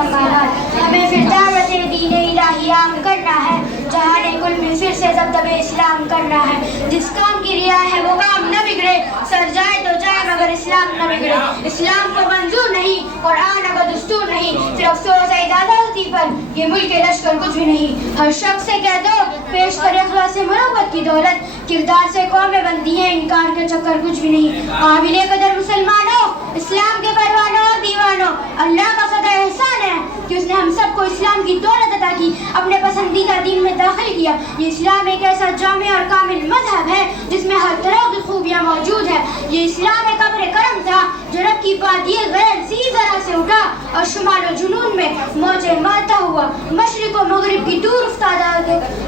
मकानात। हमें फिर दावत दीन इलाही आम करना है, जहाने कुल में फिर से ज़ब्त इस्लाम करना है। जिस काम की रिया है वो काम न बिगड़े, सर जाए तो जाए मगर इस्लाम न बिगड़े। इस्लाम को मंजूर नहीं, कुरान अगर दस्तूर नहीं, फिर अफसोस है इजाज़ती पर ये मुल्क के लश्कर कुछ भी नहीं। हर शख्स से कह दो पेश करे अखलास से मोहब्बत की दौलत, किरदार से कौमें बनती हैं, इनकार के चक्कर कुछ भी नहीं। काबिले कदर मुसलमानों, इस्लाम के परवानों और दीवानों, अल्लाह का सदा एहसान है कि उसने हम सबको इस्लाम की दौलत अता की, अपने पसंदीदा दीन में दाखिल किया। ये इस्लाम एक ऐसा जामे और कामिल मजहब है जिसमें हर तरह की खूबियाँ मौजूद है। ये इस्लाम एक अब्र करम था जो रब की बातिए गैर सी जरा से उठा और शुमाल और जुनून में मौजे मारता हुआ मशरिक और मगरिब की दूर उफ्तादा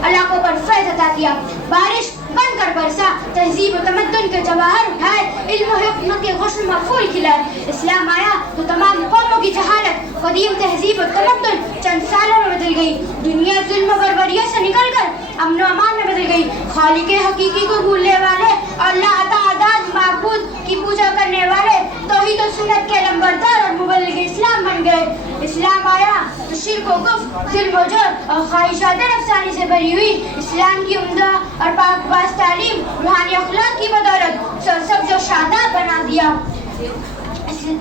इलाकों पर फैज़ अता किया। बारिश बनकर बरसा, तहजीब और तमद्दुन के जवाहर उठाए, इल्म और हिकमत के खुशबू मफूल खिलाए। इस्लाम आया तो तमाम कौमों की जहालत, कदीम तहजीब और तमद्दुन चंद सालों में बदल गई। दुनिया जुल्म और बर्बरियत से निकलकर अमन और अमान में बदल गई। खालिक हकीकी को भूलने वाले और लातादाद माबूद की पूजा करने वाले तौहीद और सुन्नत के लंबरदार और मुबल्लिग इस्लाम बन गए। इस्लाम आया तो शिर्क व कुफ्र, जुल्म व जौर और ख्वाहिशात नफ्सानी से भरी हुई इस्लाम की उम्दा और पाकबाज तालीम रूहानी अखलाक की बदौलत सरसब्ज़ और शादाब बना दिया।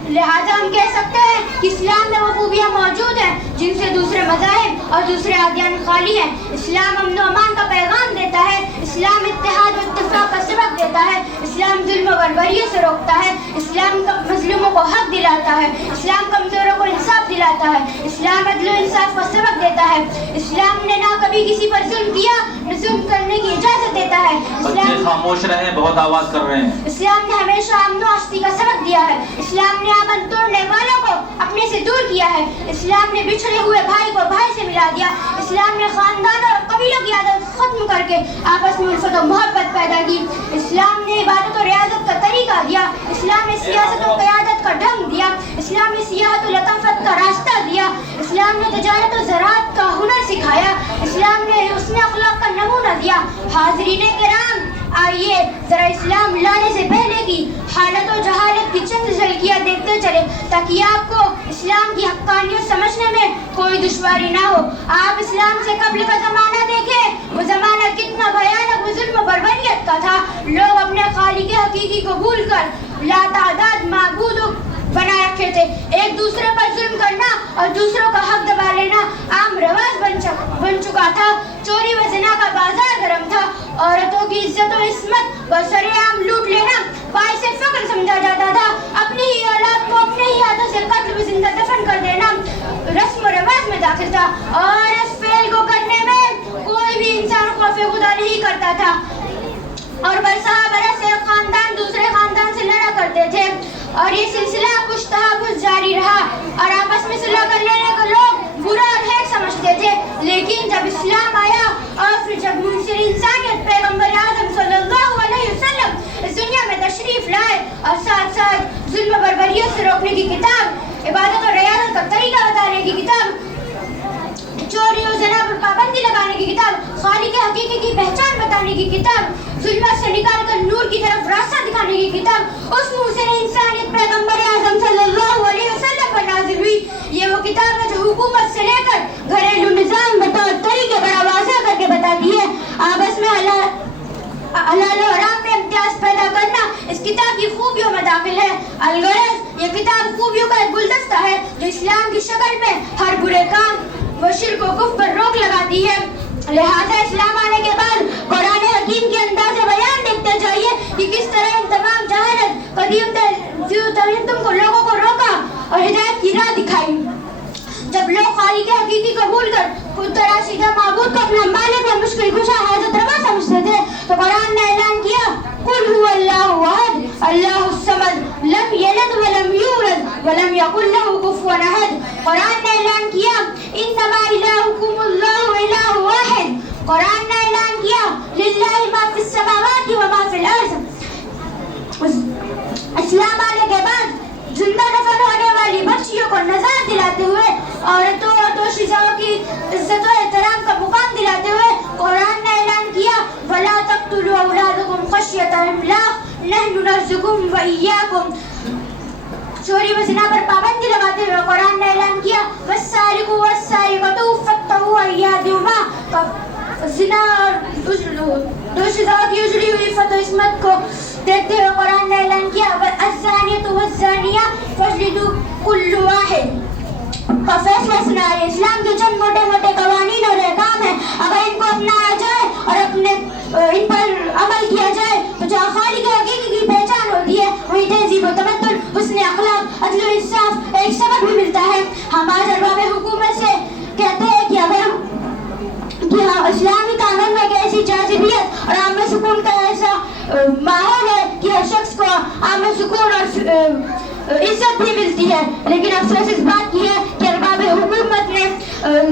लिहाजा हम कह सकते हैं कि इस्लाम में वो खूबियाँ मौजूद हैं जिनसे दूसरे मज़ाहिब और दूसरे आदियान खाली हैं। इस्लाम अमन व अमान का पैगाम देता है, इस्लाम इत्तेहाद व इत्तिफ़ाक़ का सबक देता है, इस्लाम जुल्म व बर्बरियत से रोकता है, इस्लाम मज़लूमों को हक दिलाता है, इस्लाम कमज़ोरों को इंसाफ दिलाता है, इस्लाम अदल व इंसाफ का सबक देता है। इस्लाम ने ना कभी किसी पर जुल्म किया न जुल्म करने की इजाज़त देता है। बच्चे खामोश रहें, बहुत आवाज़ कर रहे हैं। इस्लाम ने हमेशा अमन व आस्ती का सबक दिया है। इस्लाम ने अमन तोड़ने वालों को अपने से दूर किया है। इस्लाम ने बिछड़े हुए भाई को भाई से मिला दिया। इस्लाम ने खानदान और कबीलों की आदत खत्म करके आपस में उल्फत और मोहब्बत पैदा की। इस्लाम ने इबादत और रियाजत का तरीका दिया। इस्लाम ने सियासत और क़यादत का ढंग दिया। इस्लाम ने सियाहत और लताफत का रास्ता दिया। इस्लाम ने तजारत और ज़राअत का हुनर सिखाया। इस्लाम ने हुस्न अखलाक का नमूना दिया। हाज़रीन किराम, आइए जरा इस्लाम लाने से पहले की हालत और जहालत की चंद झलकियाँ देखते चले ताकि आपको इस्लाम की हक्कानियत समझने में कोई दुश्वारी ना हो। आप इस्लाम से कबल का ज़माना देखें, वो ज़माना कितना भयानक व जुल्म बर्बरियत का था। लोग अपने खालिक हकीकी को भूल कर लातादाद माबूद बना रखे थे। एक दूसरे पर जुल्म करना और दूसरों का हक दबा लेना आम रवाज बन चुका था। चोरी व ज़िना का बाजार गर्म था। औरतों की इज्जत और इस्मत व सरेआम लूट लेना बाइस फख्र समझा जाता था। अपनी ही औलाद को अपने ही हाथों से कत्ल व जिंदा दफन कर देना रस्म व रवाज में दाखिल था और इस फेल को करने में कोई भी इंसान खौफ खुदा नहीं करता था। और बरसा बरस एक खानदान दूसरे खानदान से लड़ा करते थे और ये सिलसिला कुछ जारी रहा और आपस में सुलह कर लेने को लोग बुरा और हैक समझते थे। लेकिन जब इस्लाम आया और फिर जब मुनसिर इंसानियत पैगंबर आज़म सल्लल्लाहु अलैहि वसल्लम इस दुनिया में तशरीफ लाए और साथ साथ जुल्म बर्बरियत से रोकने की किताब, इबादत और रियाजत का तरीका बताने की किताब, चोरी और ज़िना पर पाबंदी लगाने की किताब, खालिक हकीकी की पहचान बताने की किताब, जुल्मत से निकाल कर नूर की तरफ रास्ता दिखाने की किताब, उस मुनसिर इंसानियत पैगंबर आज़म सल्लल्लाहु अलैहि वसल्लम पर नाज़िल हुई। ये वो किताब है जो हुकूमत से लेकर घरेलू निज़ाम बतौर तरीके बड़ा वाज़ह करके बताती है। आपस में हलाल और हराम में इम्तियाज पैदा करना इस किताब की खूबियों में दाखिल है। अलगरज ये किताब खूबियों का एक गुलदस्ता है जो इस्लाम की शक्ल में हर बुरे काम व शिर्क व कुफ्र पर रोक लगाती है। लिहाजा इस्लाम आने के बाद कुरान हकीम के अंदाज़े बयान देखते जाइए कि किस तरह इन तमाम जहालत कदीम तमद्दुन को लोगों को रोका और हिदायत की राह दिखाई। जब लोग खालिक हकीकी को भूल कर खुद तराशीदा माबूद को अपना मालिक व मुश्किल कुशा हाजत रवा समझते थे तो कुरान ने ऐलान किया, कुल हुवल्लाहु अहद अल्लाहुस समद लम यलिद व लम यूलद व लम यकुल लहू कुफुवन अहद। कुरान ने ऐलान किया, इन्नमा इलाहुकुमुल्लाहु इलाहुन वाहिद। कुरान ने ऐलान किया, लिल्लाहि मा फिस समावाति व मा फिल अर्ज़। इस्लाम आने के बाद जिंदा दफन होने वाली बच्चियों को नज़ार दिलाते हुए औरतों और दोशीज़ाओं की इज्जत और एहतराम का मुकाम दिलाते हुए कुरान ने ऐलान किया, वला तक़्तुलू औलादकुम ख़श्यता इम्लाक़ नहनु नर्ज़ुकुहुम व इय्याकुम। चोरी व ज़िना पर पाबंदी लगाते हुए कुरान ने ऐलान किया, عزت بھی ملتی ہے. لیکن افسوس اس بات کی ہے کہ ارباب حکومت نے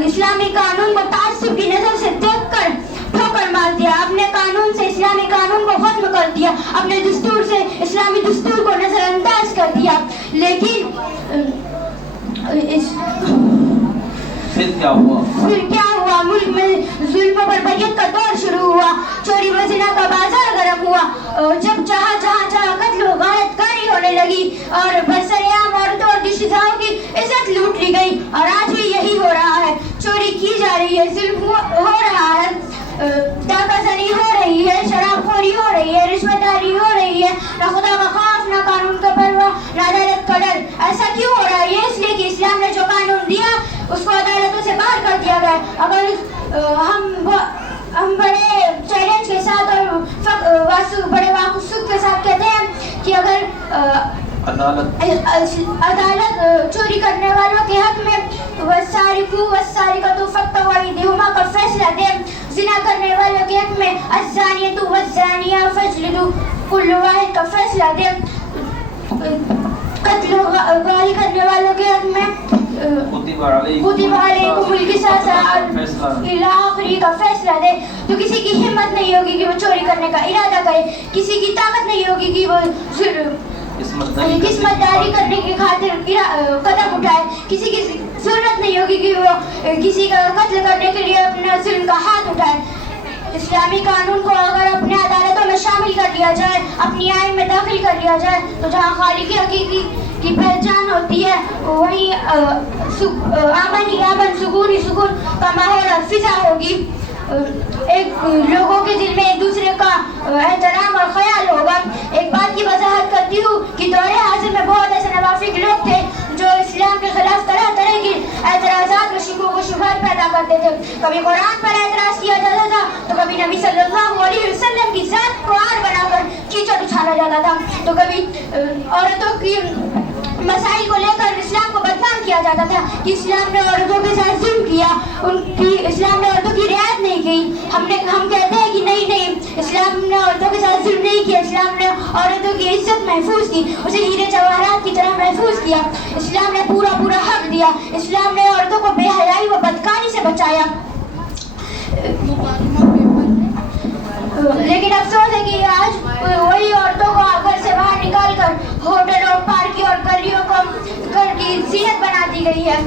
اسلامی قانون کو تعصب کی نظر سے دیکھ کر ٹھوکر مار دیا. اپنے قانون سے اسلامی قانون کو ختم کر دیا, اپنے دستور سے اسلامی دستور کو نظر انداز کر دیا. لیکن پھر کیا ہوا؟ ملک میں ظلم و بربریت کا دور شروع ہوا. چوری و زنا کا بازار گرم ہوا. جب جہاں قتل و غارت کاری ہونے لگی اور برسرعام عورتوں اور دشزاؤں کی عزت لوٹ لی گئی. اور آج بھی یہی ہو رہا ہے. چوری کی جا رہی ہے, ظلم ہو رہا ہے, ڈاکہ زنی ہو رہی ہے, شراب خوری ہو رہی ہے, رشوت داری ہو رہی ہے. نہ خدا کا خوف, نہ قانون کا پرواہ, نہ عدالت کا ڈر. ایسا کیوں ہو رہا ہے؟ یہ اس لیے کہ اسلام نے جو قانون دیا اس کو عدالتوں سے باہر کر دیا گیا. اگر ہم بڑے چیلنج کے ساتھ اور بڑے واقف کے ساتھ کہتے ہیں کہ اگر عدالت چوری کرنے والوں کے حق میں والسارقۃ فاقطعوا ایدیہما کا فیصلہ دے, زنا کرنے والوں کے حق میں الزانیۃ والزانیہ فاجلدوا کل واحد کا فیصلہ دے, قتل و غاری کرنے والوں کے حق میں کتب علیکم القصاص الی آخری کا فیصلہ دے. تو کسی کی ہمت نہیں ہوگی کہ وہ چوری کرنے کا ارادہ کرے, کسی کی طاقت نہیں ہوگی کہ وہ قسمت داری کرنے کی خاطر قدم اٹھائے, کسی کی ضرورت نہیں ہوگی کہ وہ کسی کا قتل کرنے کے لیے اپنا ظلم کا ہاتھ اٹھائے. اسلامی قانون کو اگر اپنے عدالتوں میں شامل کر لیا جائے, اپنی آئین میں داخل کر لیا جائے, تو جہاں خالق حقیقی کی پہچان ہوتی ہے وہیں امن سکون کا ماحول اور فضا ہوگی. ایک لوگوں کے دل میں ایک دوسرے کا احترام اور خیال ہوگا. ایک بات کی وضاحت کرتی ہوں کہ دور حاضر میں بہت ایسے نوافق لوگ تھے جو اسلام کے خلاف طرح طرح کی اعتراضات و شکوک و شبہات پیدا کرتے تھے. کبھی قرآن پر اعتراض کیا جاتا تھا, تو کبھی نبی صلی اللہ علیہ وسلم کی ذات کو آڑ بنا کر کیچڑ اچھالا جاتا تھا, تو کبھی عورتوں کی مسائل کو لے کر اسلام کو بدنام کیا جاتا تھا کہ اسلام نے عورتوں کے ساتھ ظلم کیا, اسلام نے عورتوں کی رعایت نہیں کی. ہم کہتے ہیں کہ نہیں, اسلام نے عورتوں کے ساتھ ظلم نہیں کیا, اسلام نے عورتوں کی عزت محفوظ کی, اسے ہیرے جواہرات کی طرح محفوظ کیا. اسلام نے پورا حق دیا. اسلام نے عورتوں کو بے حیائی و بدکاری سے بچایا. لیکن افسوس ہے کہ آج وہی عورتوں کو گھر سے باہر نکال کر ہوٹلوں, پارکوں اور گلیوں کو گھر کی زینت بنا دی گئی ہے.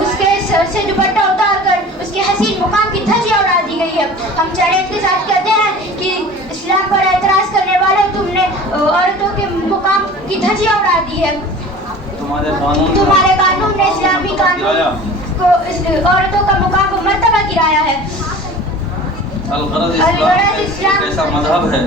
اس کے سر سے دوپٹہ اتار کر اس کے حسین مقام کی دھجیاں اڑا دی گئی ہے. ہم چیلنج کے ساتھ کہتے ہیں کہ اسلام پر اعتراض کرنے والوں, تم نے عورتوں کے مقام کی دھجیاں اڑا دی ہے. تمہارے قانون نے اسلامی قانون کو عورتوں کا مقام کو مرتبہ گرایا ہے. الغرض اسلام ایک ایسا مذہب ہے